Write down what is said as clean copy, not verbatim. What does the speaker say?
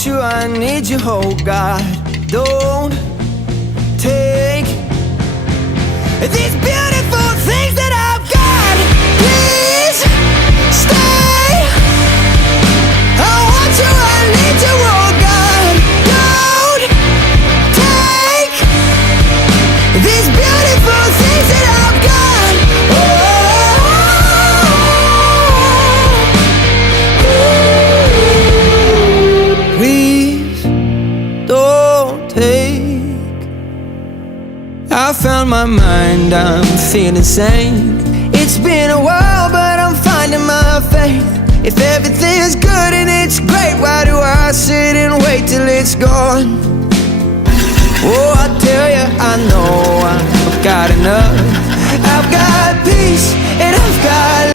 want you, I need you, oh God. Don't take these beautiful things that I've got. Please stay. I want you, I need you, oh God. Don't take these beautiful things that I've got. Please don't take. I found my mind, I'm feeling sane. It's been a while, but I'm finding my faith. If everything's good and it's great, why do I sit and wait till it's gone? Oh, I tell you, I know I've got enough. I've got peace and I've got